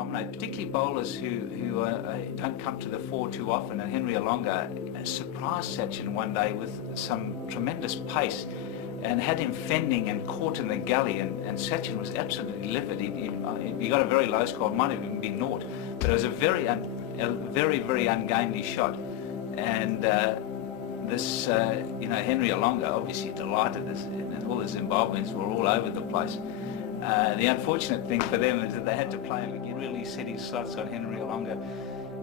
dominate, particularly bowlers who don't come to the fore too often. And Henry Olonga surprised Sachin one day with some tremendous pace and had him fending and caught in the gully, and Sachin was absolutely livid. He got a very low score, it might have even been naught, but it was a very, very ungainly shot. And this, Henry Olonga obviously delighted us, and all the Zimbabweans were all over the place. The unfortunate thing for them is that they had to play him. He really set his sights on Henry Olonga.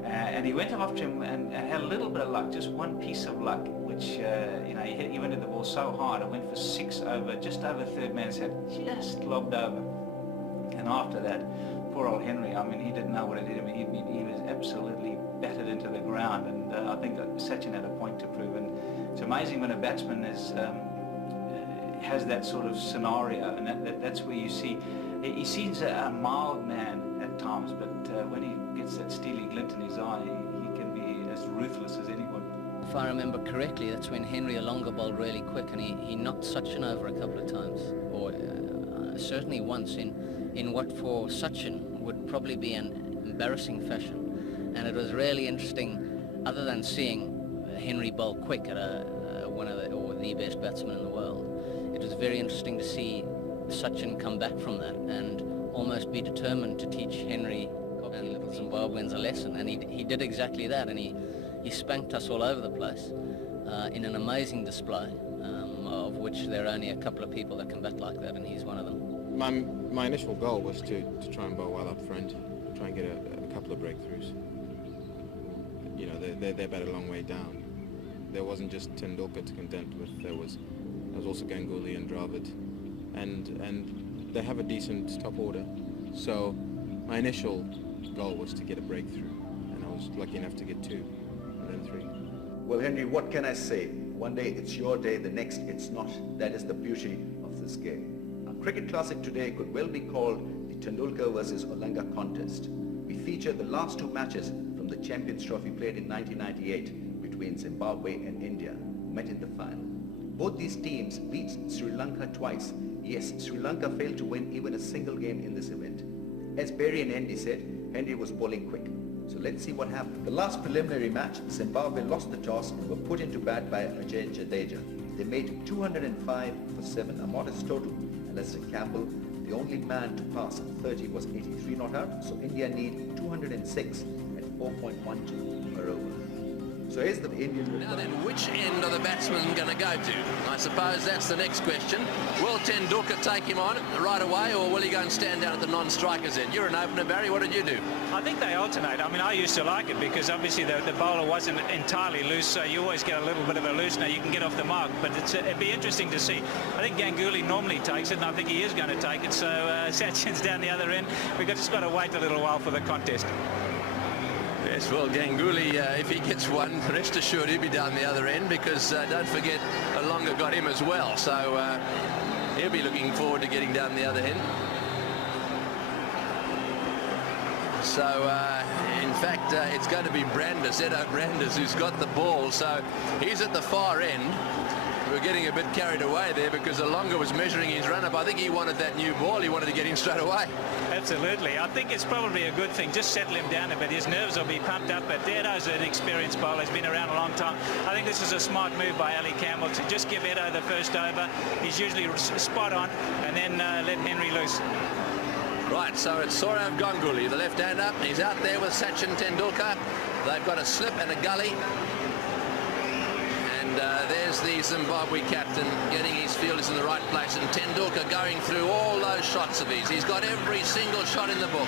And he went after him and had a little bit of luck, just one piece of luck, which, he went at the ball so hard, it went for 6 over, just over third man's head, just lobbed over. And after that, poor old Henry, I mean, he didn't know what it did. I mean, he was absolutely battered into the ground, and I think Sachin had a point to prove. And it's amazing when a batsman has that sort of scenario, and that's where you see, he seems a mild man at times, but when he gets that steely glint in his eye, he can be as ruthless as anyone. If I remember correctly, that's when Henry Olonga bowled really quick, and he knocked Sachin over a couple of times, or certainly once in what for Sachin would probably be an embarrassing fashion. And it was really interesting, other than seeing Henry bowl quick at one of the best batsmen in the world. It was very interesting to see Sachin come back from that and almost be determined to teach Henry and little Zimbabweans a lesson, and he did exactly that, and he spanked us all over the place in an amazing display, of which there are only a couple of people that can bat like that, and he's one of them. My initial goal was to try and bowl well up front, try and get a couple of breakthroughs. You know, they're batted a long way down. There wasn't just Tendulkar to contend with, there was also Ganguly and Dravid, and they have a decent top order. So my initial goal was to get a breakthrough, and I was lucky enough to get 2, and then 3. Well, Henry, what can I say? One day it's your day, the next it's not. That is the beauty of this game. Our cricket classic today could well be called the Tendulkar versus Olonga contest. We feature the last 2 matches from the Champions Trophy played in 1998 between Zimbabwe and India, who met in the final. Both these teams beat Sri Lanka twice. Yes, Sri Lanka failed to win even a single game in this event. As Barry and Andy said, Henry was bowling quick. So let's see what happened. The last preliminary match, Zimbabwe lost the toss and were put into bat by Ajay Jadeja. They made 205 for 7, a modest total. And Lester Campbell, the only man to pass 30, was 83 not out. So India need 206 at 4.12 per over. So here's the Indian. Now then, which end are the batsmen going to go to? I suppose that's the next question. Will Tendulkar take him on right away, or will he go and stand down at the non-strikers end? You're an opener, Barry. What did you do? I think they alternate. I mean, I used to like it because obviously the bowler wasn't entirely loose, so you always get a little bit of a loosener. You can get off the mark, but it'd be interesting to see. I think Ganguly normally takes it, and I think he is going to take it. So Sachin's down the other end. We've just got to wait a little while for the contest. Yes, well, Ganguly, if he gets one, rest assured he'll be down the other end, because don't forget, Olonga got him as well. So he'll be looking forward to getting down the other end. So, in fact, it's going to be Edo Brandes, who's got the ball. So he's at the far end. We're getting a bit carried away there because Olonga was measuring his run-up. I think he wanted that new ball. He wanted to get in straight away. Absolutely. I think it's probably a good thing. Just settle him down a bit. His nerves will be pumped up, but Edo's an experienced bowler. He's been around a long time. I think this is a smart move by Ali Campbell to just give Edo the first over. He's usually spot on, and then let Henry loose. Right, so it's Sourav Ganguly, the left-hander. He's out there with Sachin Tendulkar. They've got a slip and a gully. And there's the Zimbabwe captain getting his fielders in the right place, and Tendulkar going through all those shots of his. He's got every single shot in the book.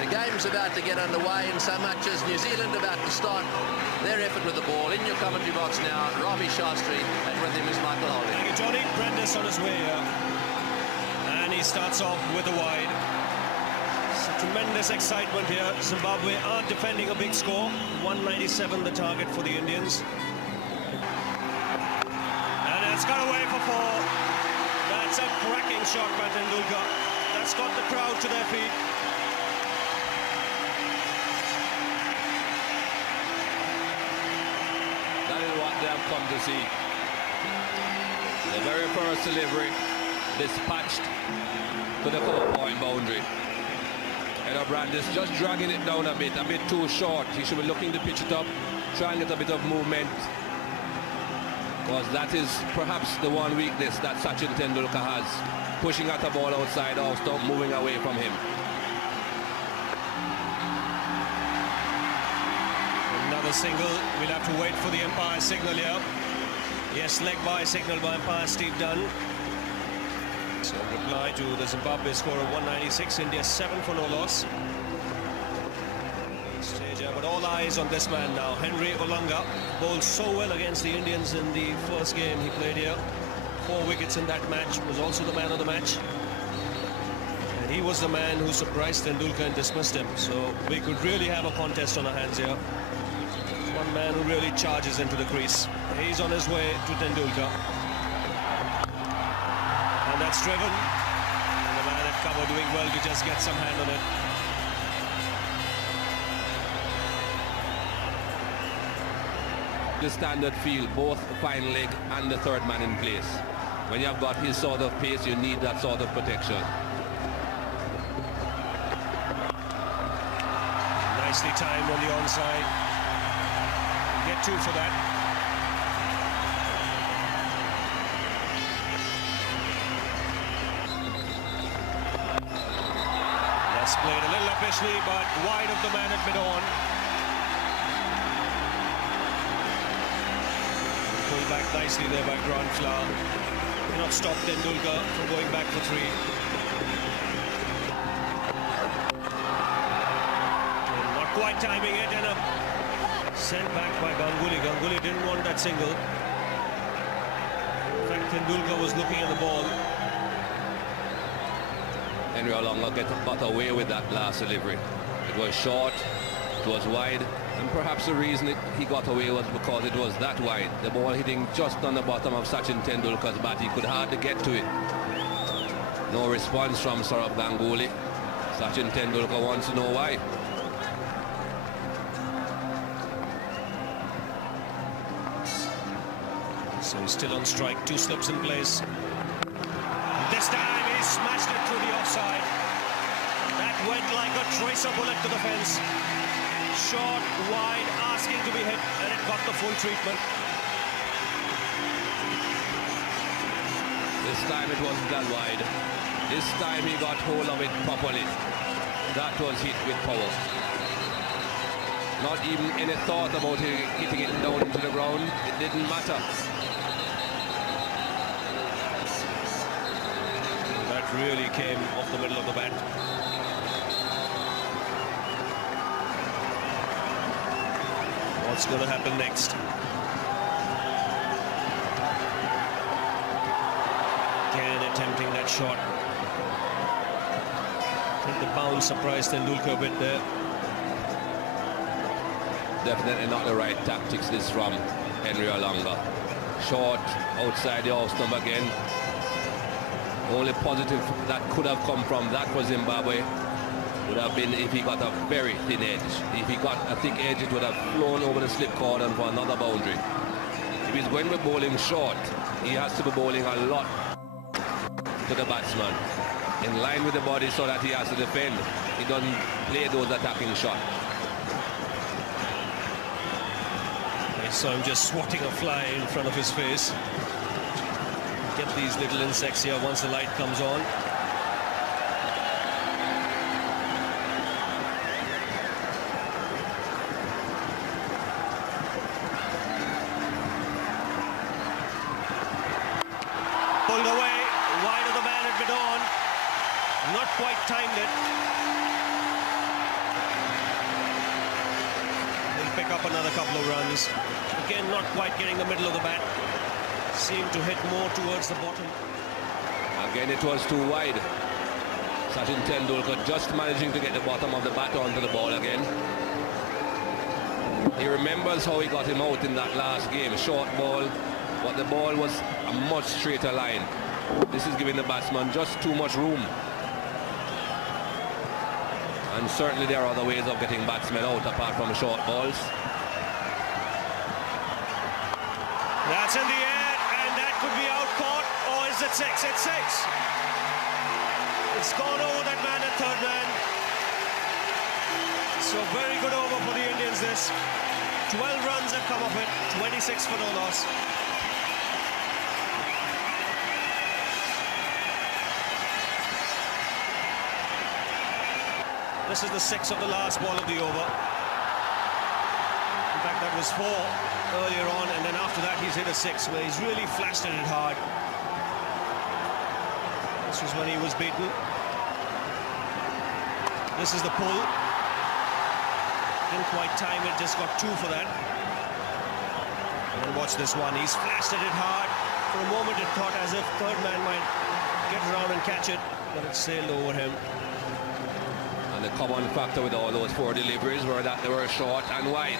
The game's about to get underway, and so much as New Zealand about to start their effort with the ball. In your commentary box now, Ravi Shastri, and with him is Michael Holding. Thank you, Johnny. Brandes on his way here. And he starts off with a wide. Tremendous excitement here. Zimbabwe are defending a big score. 197 the target for the Indians. And it's got away for 4. That's a cracking shot by Tendulkar. That's got the crowd to their feet. That is what they have come to see. The very first delivery dispatched to the 4-point boundary. You know, Brandis just dragging it down a bit too short. He should be looking to pitch it up, try and get a bit of movement. Because that is perhaps the one weakness that Sachin Tendulkar has. Pushing out the ball outside off stump, moving away from him. Another single. We'll have to wait for the umpire signal here. Yes, leg by signal by umpire Steve Dunn. So reply to the Zimbabwe score of 196. India 7 for no loss. Stage here, but all eyes on this man now. Henry Olanga bowled so well against the Indians in the first game he played here. 4 wickets in that match, was also the man of the match. And he was the man who surprised Tendulkar and dismissed him. So we could really have a contest on our hands here. One man who really charges into the crease. He's on his way to Tendulkar. And that's driven. And the man at cover doing well to just get some hand on it. The standard field, both fine leg and the third man in place. When you've got his sort of pace, you need that sort of protection. Nicely timed on the onside. Get 2 for that. That's played a little officially, but wide of the man at mid-on. Pulled back nicely there by Grant Flower. Cannot stop Tendulkar from going back for 3. And not quite timing it, and sent back by Ganguly. Ganguly didn't want that single. In fact, Tendulkar was looking at the ball. Henry Olanga got away with that last delivery. It was short, it was wide, and perhaps the reason he got away was because it was that wide. The ball hitting just on the bottom of Sachin Tendulkar's bat. He could hardly get to it. No response from Saurabh Ganguly. Sachin Tendulkar wants to know why. So he's still on strike, 2 slips in place. This time he smashed it through the offside. That went like a tracer bullet to the fence. Short, wide, asking to be hit, and it got the full treatment. This time it wasn't that wide. This time he got hold of it properly. That was hit with power. Not even any thought about hitting it down into the ground. It didn't matter. That really came off the middle of the bat. What's going to happen next? Again attempting that shot. I think the bounce surprised Tendulkar a bit there. Definitely not the right tactics this from Henry Olanga. Short, outside the off stump again. Only positive that could have come from that for Zimbabwe would have been if he got a very thin edge. If he got a thick edge, it would have flown over the slip cordon for another boundary. If he's going to be bowling short, he has to be bowling a lot to the batsman, in line with the body so that he has to defend. He doesn't play those attacking shots. I saw him just swatting a fly in front of his face. Get these little insects here once the light comes on. Pulled away, wide of the man at mid-on. Not quite timed it. He'll pick up another couple of runs. Again, not quite getting the middle of the bat. Seemed to hit more towards the bottom. Again, it was too wide. Sachin Tendulkar just managing to get the bottom of the bat onto the ball again. He remembers how he got him out in that last game. Short ball, but the ball was a much straighter line. This is giving the batsman just too much room. And certainly there are other ways of getting batsmen out apart from short balls. That's in the air, and that could be out caught, or is it 6? It's 6. It's gone over that man at third man. So very good over for the Indians this. 12 runs have come of it, 26 for no loss. This is the 6th of the last ball of the over. In fact, that was 4 earlier on, and then after that he's hit a 6 where he's really flashed at it hard. This was when he was beaten. This is the pull. Didn't quite time it, just got 2 for that. And then watch this one, he's flashed at it hard. For a moment it thought as if third man might get around and catch it, but it sailed over him. And the common factor with all those 4 deliveries were that they were short and wide.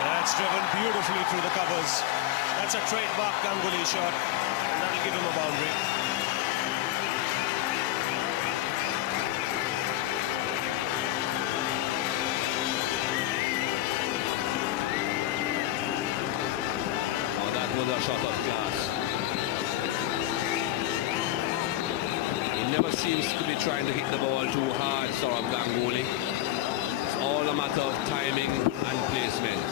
That's driven beautifully through the covers. That's a trademark Ganguly shot, and that'll give him a boundary. Was a shot of class. He never seems to be trying to hit the ball too hard, Saurav Ganguly. It's all a matter of timing and placement.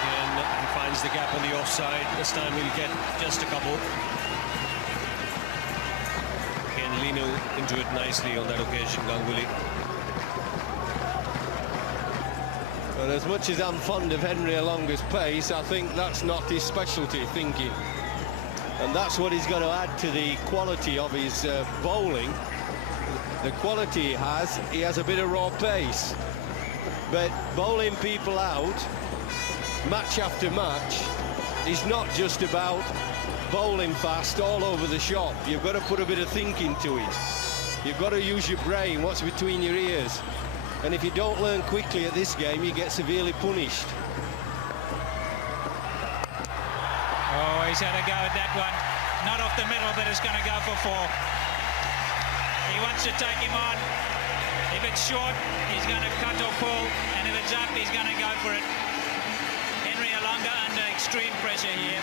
Again, he finds the gap on the offside. This time he'll get just a couple. Lino into it nicely on that occasion, Ganguly. But as much as I'm fond of Henry Olonga's pace, I think that's not his specialty, thinking. And that's what he's got to add to the quality of his bowling. The quality he has a bit of raw pace. But bowling people out, match after match, is not just about bowling fast all over the shop. You've got to put a bit of thinking to it. You've got to use your brain, what's between your ears. And if you don't learn quickly at this game, you get severely punished. Oh, he's had a go at that one. Not off the middle, but it's going to go for 4. He wants to take him on. If it's short, he's going to cut or pull. And if it's up, he's going to go for it. Henry Olonga under extreme pressure here.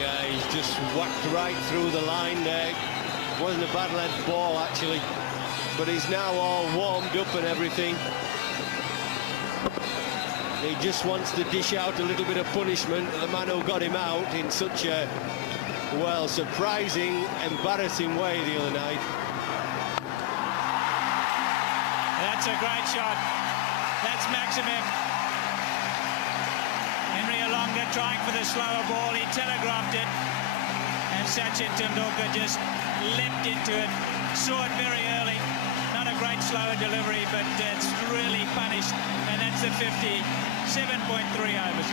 Yeah, he's just whacked right through the line there. Wasn't a bad length ball, actually. But he's now all warmed up and everything. He just wants to dish out a little bit of punishment to the man who got him out in such a, well, surprising, embarrassing way the other night. That's a great shot. That's maximum. Henry Olonga trying for the slower ball. He telegraphed it. And Sachin Tendulkar just leapt into it. Saw it very early. Not a great slower delivery, but it's really punished. And that's the 57.3 overs.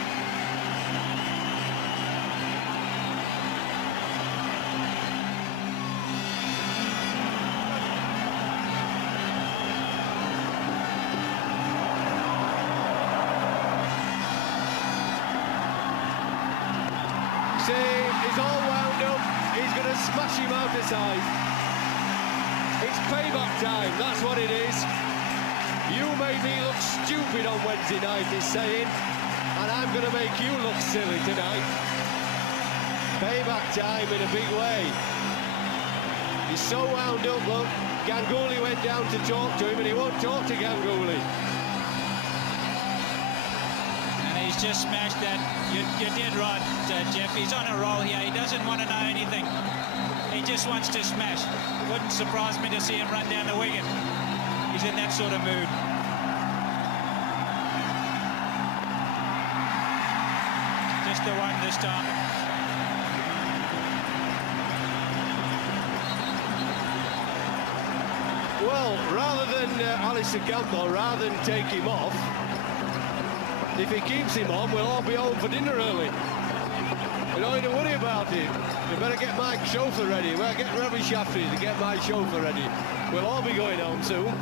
He's all wound up. He's going to smash him out of sight. It's payback time, that's what it is. You made me look stupid on Wednesday night, he's saying, and I'm going to make you look silly tonight. Payback time in a big way. He's so wound up, look. Ganguly went down to talk to him, and he won't talk to Ganguly. He's just smashed that. You're dead right, Jeff. He's on a roll here. He doesn't want to know anything. He just wants to smash. Wouldn't surprise me to see him run down the wicket. He's in that sort of mood. Just the one this time. Well, rather than Alistair Campbell, rather than take him off, if he keeps him on, we'll all be home for dinner early. You don't need to worry about it. You better get my chauffeur ready. Well, get Ravi Shafri to get my chauffeur ready. We'll all be going home soon.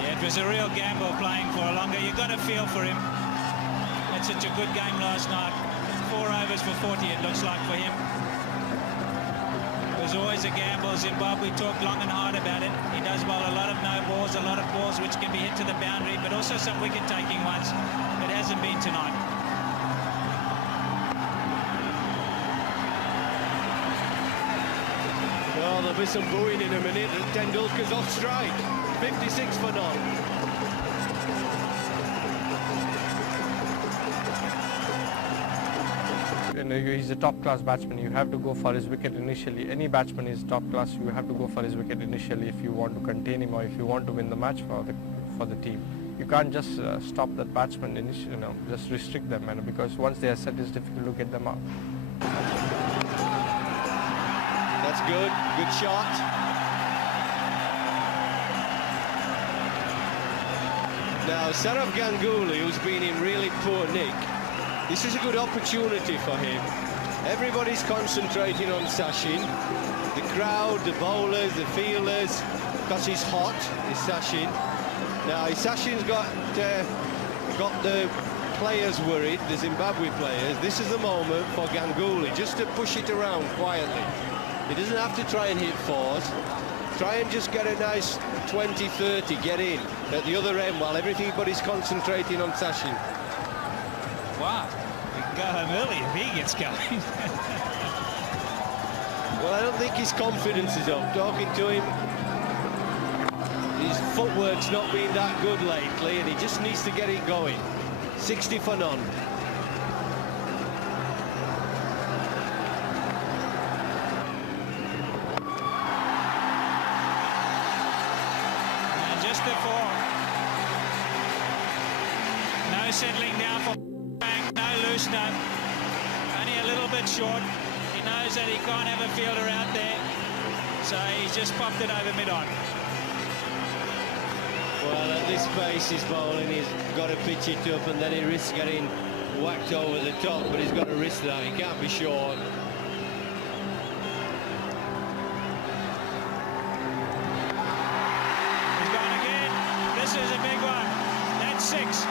Yeah, it was a real gamble playing for Olonga. You've got to feel for him. Had such a good game last night. 4 overs. goes for 40, it looks like, for him. It was always a gamble. Zimbabwe talked long and hard about it. He does bowl a lot of no balls, a lot of balls which can be hit to the boundary, but also some wicket-taking ones. It hasn't been tonight. Well, there'll be some booing in a minute. Tendulkar's off strike. 56 for none. He's a top-class batsman. You have to go for his wicket initially. Any batsman is top-class. You have to go for his wicket initially if you want to contain him or if you want to win the match for the team. You can't just stop that batsman initially, just restrict them, because once they are set, it's difficult to get them out. That's good. Good shot. Now, Saurav Ganguly, who's been in really poor nick, this is a good opportunity for him. Everybody's concentrating on Sachin. The crowd, the bowlers, the fielders, because he's hot, is Sachin. Now, Sachin's got the players worried, the Zimbabwe players. This is the moment for Ganguly, just to push it around quietly. He doesn't have to try and hit fours. Try and just get a nice 20, 30, get in at the other end while everybody's concentrating on Sachin. Wow, we can go home early if he gets going. Well, I don't think his confidence is up. Talking to him, his footwork's not been that good lately, and he just needs to get it going. 60 for none. And just before, no settling down for no loosener, only a little bit short. He knows that he can't have a fielder out there, so he's just popped it over mid-on. Well, at this pace he's bowling, he's got to pitch it up, and then he risks getting whacked over the top, but he's got to risk that. He can't be short. He's gone again. This is a big one. That's 6.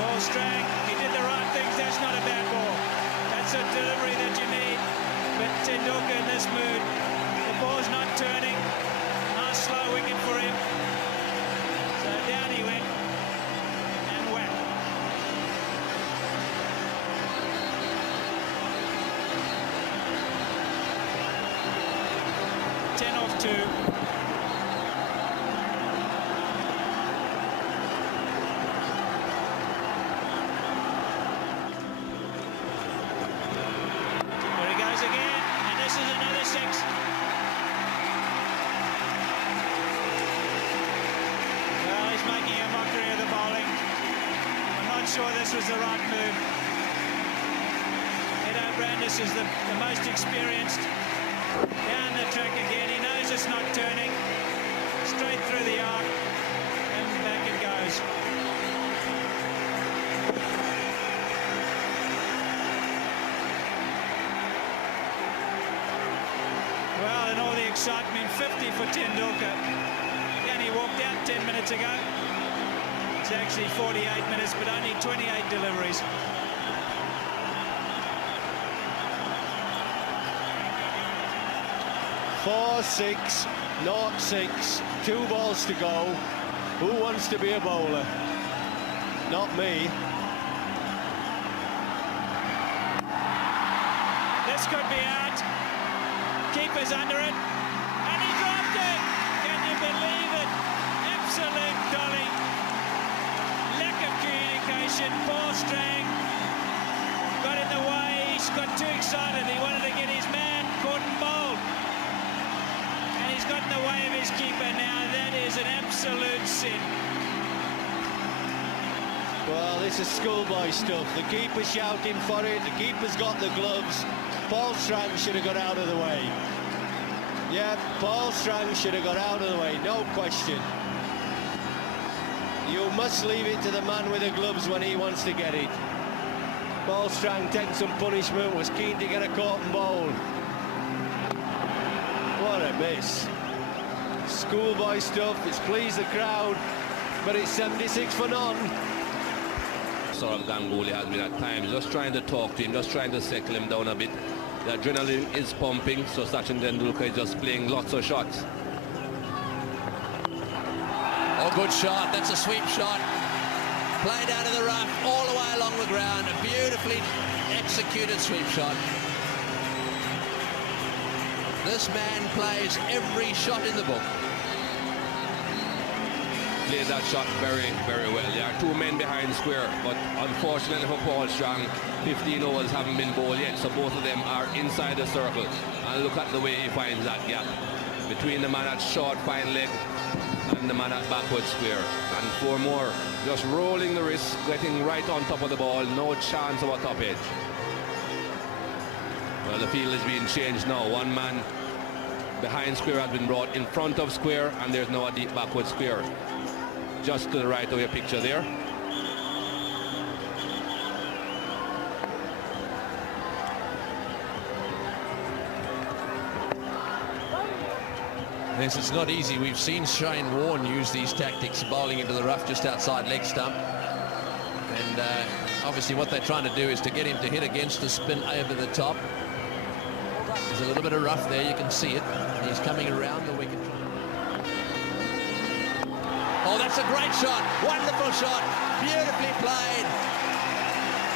Ball strang. He did the right things. That's not a bad ball. That's a delivery that you need. But Tendulkar in this mood, the ball's not turning. Nice slow wicket for him. So down he went and whack. Ten off 2. Again, and this is another 6. Well, he's making a mockery of the bowling. I'm not sure this was the right move. Edo Brandis is the most experienced. Down the track again, he knows it's not turning. Straight through the arc, and back it goes. Well, in all the excitement, 50 for Tendulkar. And he walked out 10 minutes ago. It's actually 48 minutes, but only 28 deliveries. Four, 6, 0-6, 2 balls to go. Who wants to be a bowler? Not me. This could be out. Keeper's under it, and he dropped it. Can you believe it? Absolute dolly. Lack of communication. Ball strang. Got in the way. He's got too excited. He wanted to get his man caught and bowled. And he's got in the way of his keeper now. That is an absolute sin. Well, this is schoolboy stuff. The keeper's shouting for it. The keeper's got the gloves. Paul Strang should have got out of the way. Yeah, Paul Strang should have got out of the way, no question. You must leave it to the man with the gloves when he wants to get it. Paul Strang takes some punishment, was keen to get a caught and bowl. What a miss. Schoolboy stuff, it's pleased the crowd, but it's 76 for none. sort of Ganguly has been at times, just trying to talk to him, just trying to settle him down a bit. The adrenaline is pumping, so Sachin Tendulkar is just playing lots of shots. Oh, good shot. That's a sweep shot. Played out of the rough, all the way along the ground. A beautifully executed sweep shot. This man plays every shot in the book. Played that shot very, very well. There are two men behind square, but unfortunately for Paul Strang, 15 overs haven't been bowled yet, so both of them are inside the circle. And look at the way he finds that gap between the man at short, fine leg and the man at backward square. And 4 more, just rolling the wrist, getting right on top of the ball, no chance of a top edge. Well, the field is being changed now. One man behind square has been brought in front of square, and there's now a deep backward square just to the right of your picture there. Yes, it's not easy. We've seen Shane Warne use these tactics, bowling into the rough just outside leg stump. And obviously what they're trying to do is to get him to hit against the spin over the top. There's a little bit of rough there, you can see it. He's coming around the wicket. Oh, that's a great shot. Wonderful shot. Beautifully played.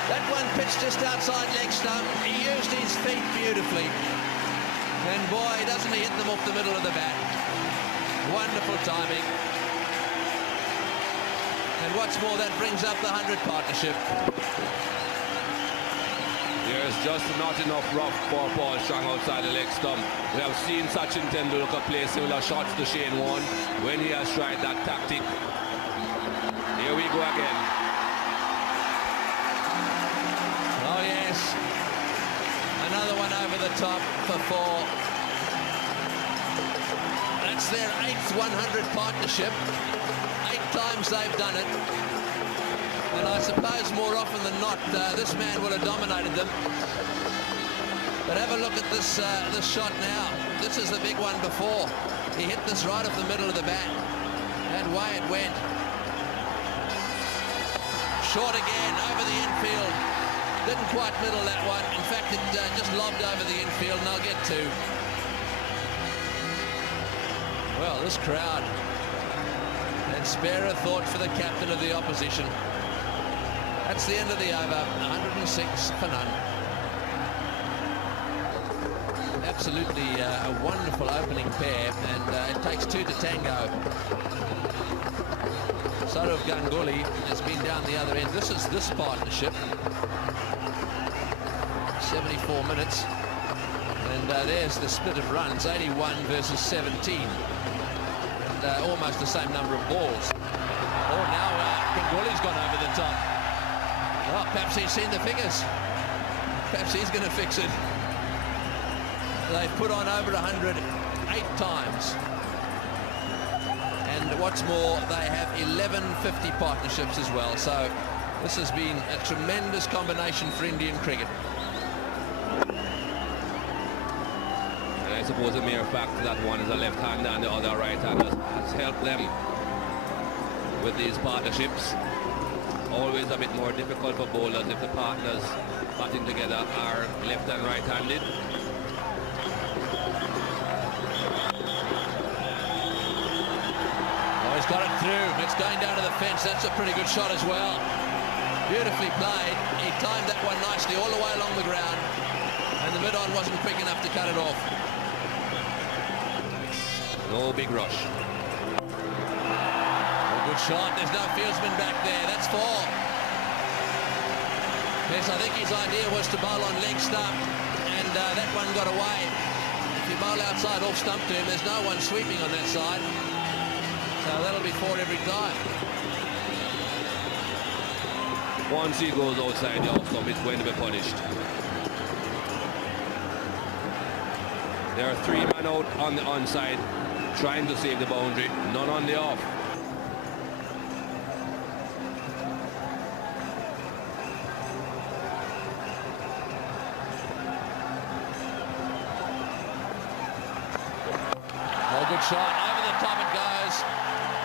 That one pitched just outside leg stump. He used his feet beautifully. And boy, doesn't he hit them off the middle of the bat. Wonderful timing. And what's more, that brings up the 100 partnership. There's just not enough rough for Paul Strang outside the leg stump. We have seen Sachin Tendulkar play similar shots to Shane Warne when he has tried that tactic. Here we go again. Oh yes. Another one over the top for 4. That's their 8th 100 partnership. 8 times they've done it. And I suppose more often than not, this man would have dominated them. But have a look at this this shot now. This is the big one before. He hit this right off the middle of the bat. And way it went. Short again, over the infield. Didn't quite middle that one. In fact, it just lobbed over the infield, and I'll get 2. Well, this crowd. And spare a thought for the captain of the opposition. That's the end of the over, 106 for none. Absolutely a wonderful opening pair, and it takes 2 to tango. Saurav Ganguly has been down the other end. This is this partnership. 74 minutes. And there's the split of runs, 81 versus 17. And almost the same number of balls. Oh, now Ganguly's gone over the top. Well, perhaps he's seen the figures. Perhaps he's going to fix it. They've put on over 100 8 times. And what's more, they have 11 50 partnerships as well. So this has been a tremendous combination for Indian cricket. And I suppose the mere fact that one is a left-hander and the other a right-hander has helped them with these partnerships. Always a bit more difficult for bowlers if the partners batting together are left and right-handed. Oh, he's got it through. It's going down to the fence. That's a pretty good shot as well. Beautifully played. He timed that one nicely all the way along the ground. And the mid-on wasn't quick enough to cut it off. No big rush. Good shot. There's no fieldsman back there. That's 4. Yes, I think his idea was to bowl on leg stump, and that one got away. If you bowl outside off stump to him, there's no one sweeping on that side. So that'll be 4 every time. Once he goes outside the off stump, it's going to be punished. There are 3 men out on the onside trying to save the boundary, none on the off. Good shot. Over the top it goes.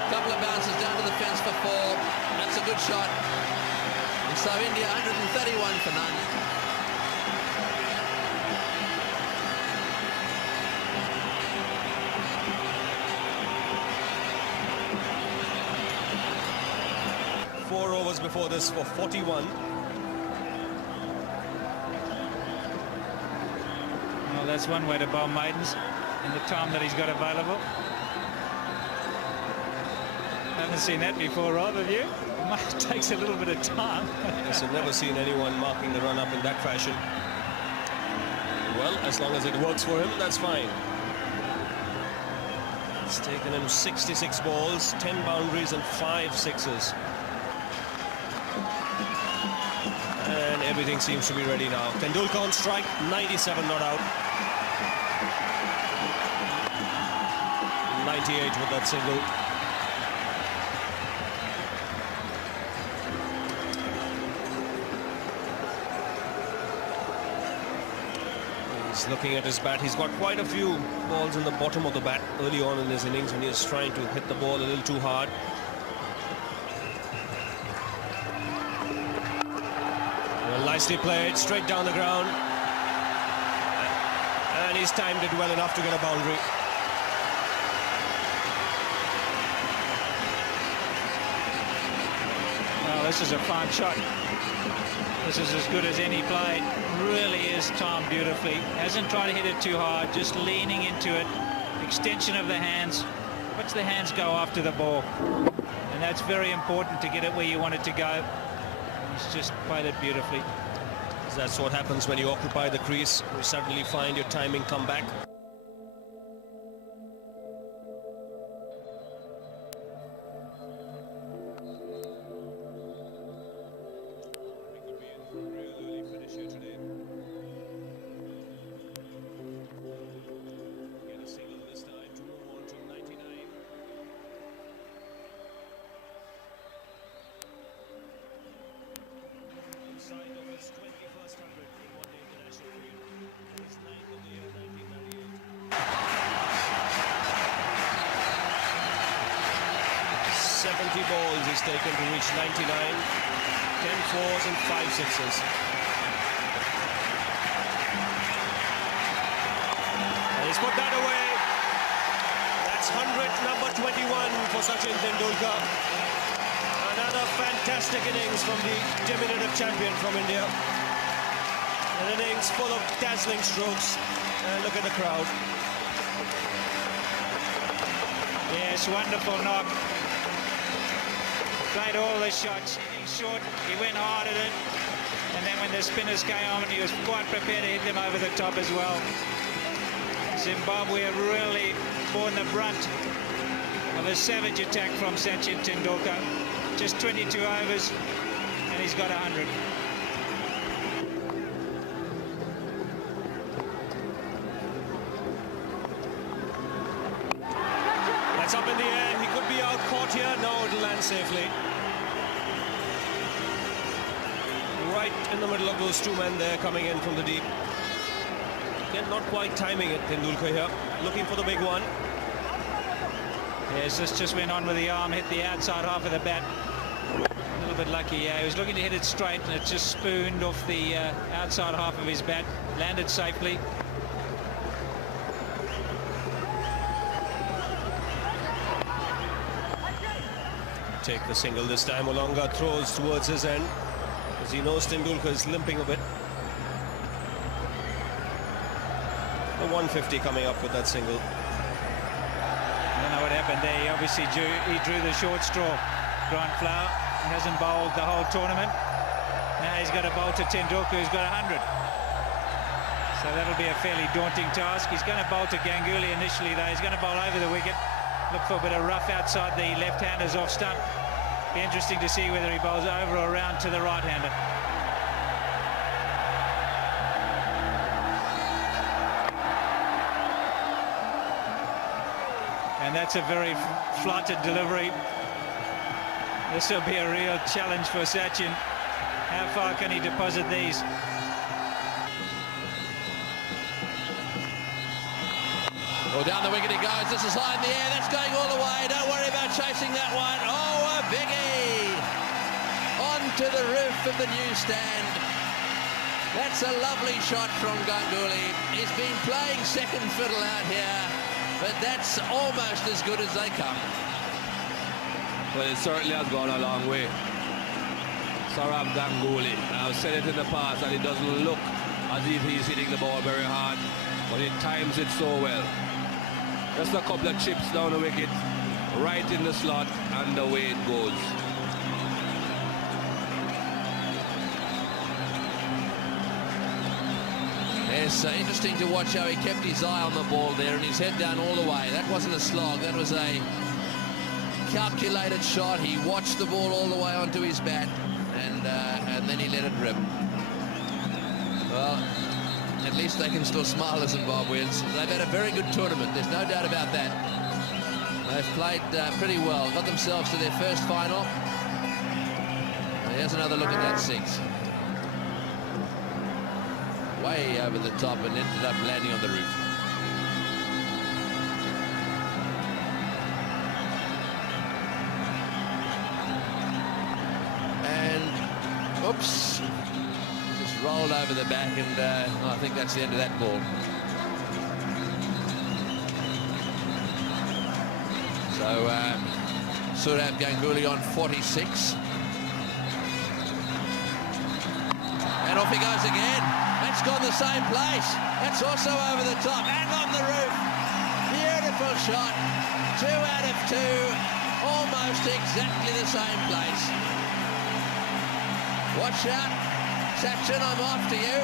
Couple of bounces down to the fence for 4. That's a good shot. And so India 131 for none. Four overs before this for 41. Well, that's one way to bowl maidens in the time that he's got available. Haven't seen that before, Rob, have you? It takes a little bit of time. Yes, I've never seen anyone marking the run-up in that fashion. Well, as long as it works for him, that's fine. It's taken him 66 balls, 10 boundaries and 5 sixes. And everything seems to be ready now. Tendulkar on strike, 97 not out. 98 with that single. He's looking at his bat. He's got quite a few balls in the bottom of the bat early on in his innings when he was trying to hit the ball a little too hard. Well, nicely played, straight down the ground. And he's timed it well enough to get a boundary. Well, this is a fine shot. This is as good as any played. Really is timed beautifully. Hasn't tried to hit it too hard, just leaning into it. Extension of the hands. Lets the hands go after the ball. And that's very important to get it where you want it to go. He's just played it beautifully. That's what happens when you occupy the crease. You suddenly find your timing come back. Balls he's taken to reach 99, 10 fours and 5 sixes. And he's put that away. That's 100, number 21 for Sachin Tendulkar. Another fantastic innings from the diminutive champion from India. An innings full of dazzling strokes. And look at the crowd. Yes, wonderful knock. Played all the shots. Short, he went hard at it. And then when the spinners came on, he was quite prepared to hit them over the top as well. Zimbabwe have really borne the brunt of a savage attack from Sachin Tendulkar. Just 22 overs, and he's got 100. That's up in the air. He could be out caught here. No, it'll land safely. Right in the middle of those two men there coming in from the deep. Again, not quite timing it, Tendulkar here. Looking for the big one. Yes, this just went on with the arm, hit the outside half of the bat. A little bit lucky, yeah. He was looking to hit it straight, and it just spooned off the outside half of his bat. Landed safely. Take the single this time. Olanga throws towards his end, as he knows Tendulkar is limping a bit. The 150 coming up with that single. I don't know what happened there. He obviously drew the short straw. Grant Flower hasn't bowled the whole tournament. Now he's got to bowl to Tendulkar, who's got 100. So that'll be a fairly daunting task. He's going to bowl to Ganguly initially, though. He's going to bowl over the wicket. Look for a bit of rough outside the left-handers off stump. Be interesting to see whether he bowls over or around to the right-hander. And that's a very flighted delivery. This will be a real challenge for Sachin. How far can he deposit these? Well, down the wicket it goes. This is high in the air. That's going all the way. Don't worry about chasing that one. Oh, a biggie. On to the roof of the newsstand. That's a lovely shot from Ganguly. He's been playing second fiddle out here, but that's almost as good as they come. Well, it certainly has gone a long way. Saurabh Ganguly. I've said it in the past that it doesn't look as if he's hitting the ball very hard, but he times it so well. Just a couple of chips down the wicket, right in the slot, and away it goes. It's interesting to watch how he kept his eye on the ball there and his head down all the way. That wasn't a slog, that was a calculated shot. He watched the ball all the way onto his bat, and then he let it rip. Well, at least they can still smile as Zimbabweans. They've had a very good tournament, there's no doubt about that. They've played pretty well, got themselves to their first final. Here's another look at that six. Way over the top and ended up landing on the roof. And, oops, just rolled over the back, and I think that's the end of that ball. So, Saurabh Ganguly on 46. And off he goes again. That's gone the same place. That's also over the top and on the roof. Beautiful shot. 2 out of 2. Almost exactly the same place. Watch out. Sachin, I'm after you.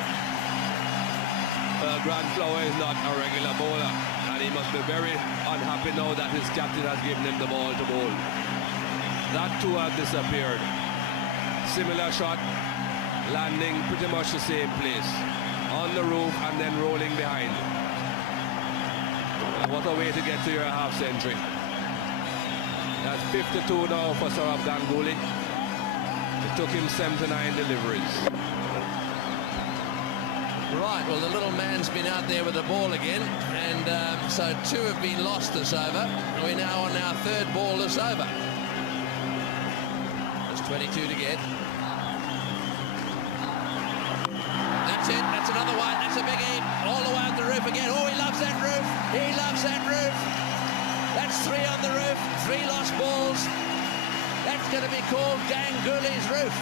Grant Flower is not a regular bowler, and he must be very unhappy now that his captain has given him the ball to bowl. That too has disappeared. Similar shot, landing pretty much the same place, on the roof and then rolling behind. What a way to get to your half century. That's 52 now for Saurabh Ganguly. It took him 79 deliveries. Right, well, the little man's been out there with the ball again, and so 2 have been lost this over. We're now on our 3rd ball this over. There's 22 to get. That's it, that's another one, that's a biggie, all the way up the roof again. Oh, he loves that roof, he loves that roof. That's 3 on the roof, 3 lost balls. That's going to be called Ganguly's roof.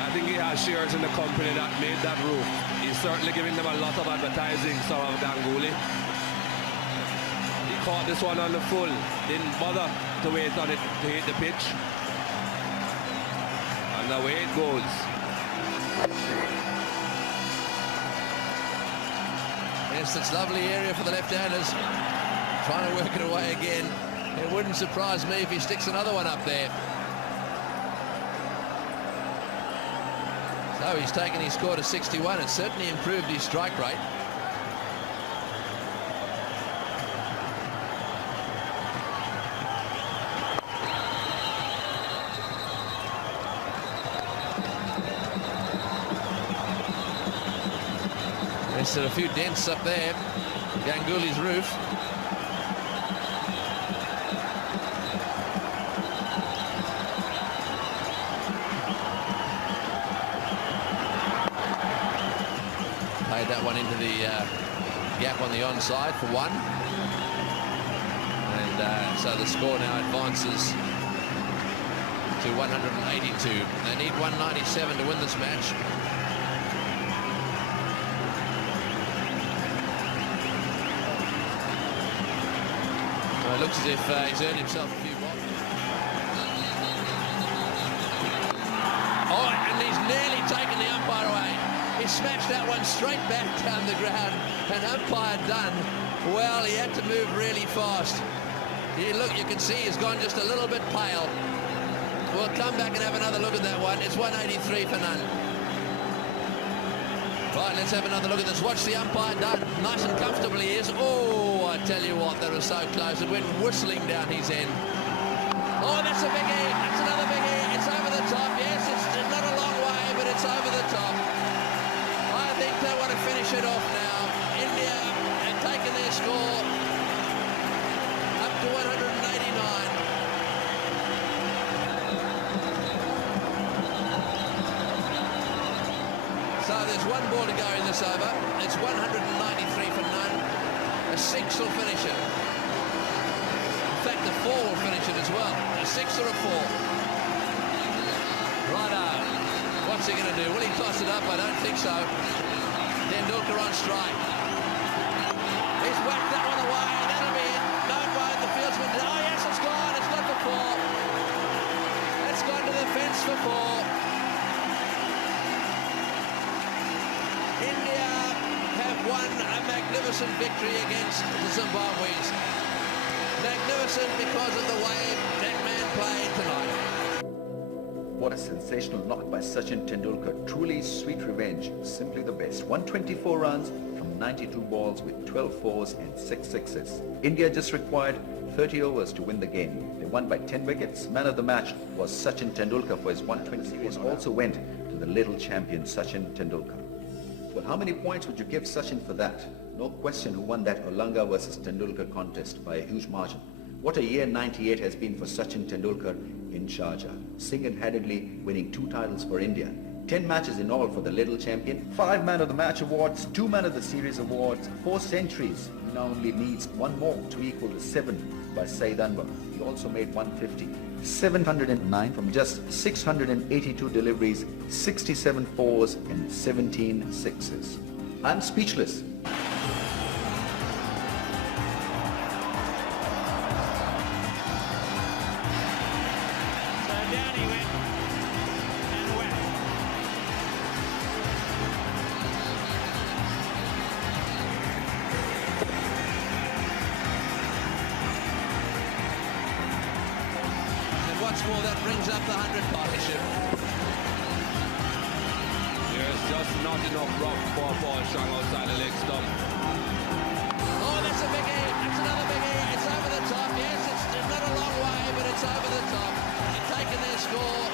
I think he has shares in the company that made that roof. He's certainly giving them a lot of advertising, Saurabh Ganguly. He caught this one on the full, didn't bother to wait on it to hit the pitch. And away it goes. Yes, it's a lovely area for the left-handers. Trying to work it away again. It wouldn't surprise me if he sticks another one up there. So he's taken his score to 61. It's certainly improved his strike rate. There's a few dents up there. Ganguly's roof. Played that one into the gap on the onside for 1. And so the score now advances to 182. They need 197 to win this match. It looks as if he's earned himself a few balls. Oh, and he's nearly taken the umpire away. He smashed that one straight back down the ground, and umpire done. Well, he had to move really fast. Look, you can see he's gone just a little bit pale. We'll come back and have another look at that one. It's 183 for none. Right, let's have another look at this. Watch the umpire done. Nice and comfortable he is. Oh, I tell you what, they were so close. It went whistling down his end. Oh, that's a biggie. That's another biggie. It's over the top. Yes, it's not a long way, but it's over the top. I think they want to finish it off now. India have taken their score up to 189. there's one ball to go in this over. It's 193 for none. A 6 will finish it. In fact, a 4 will finish it as well. A 6 or a 4. Righto. What's he going to do? Will he toss it up? I don't think so. Tendulkar on strike. He's whacked that one away. That'll be it. No bite. The fieldsman. Oh, yes, it's gone. It's got for 4. It's gone to the fence for 4. India have won a magnificent victory against the Zimbabweans. Magnificent because of the way that man played tonight. What a sensational knock by Sachin Tendulkar. Truly sweet revenge. Simply the best. 124 runs from 92 balls with 12 fours and 6 sixes. India just required 30 overs to win the game. They won by 10 wickets. Man of the match was Sachin Tendulkar for his 120 series. Also went to the little champion Sachin Tendulkar. Well, how many points would you give Sachin for that? No question who won that Olanga versus Tendulkar contest by a huge margin. What a year 98 has been for Sachin Tendulkar in Sharjah, single-handedly winning 2 titles for India. 10 matches in all for the little champion, 5 Man of the Match awards, 2 Man of the Series awards, 4 centuries. He now only needs 1 more to equal the 7 by Saeed Anwar. He also made 150. 709 from just 682 deliveries, 67 fours and 17 sixes. I'm speechless. Well, that brings up the 100 partnership. Yes, just not enough rough for ball strong outside the leg stump. Oh, that's a biggie. That's another biggie. It's over the top. Yes, it's not a long way, but it's over the top. They've taken their score.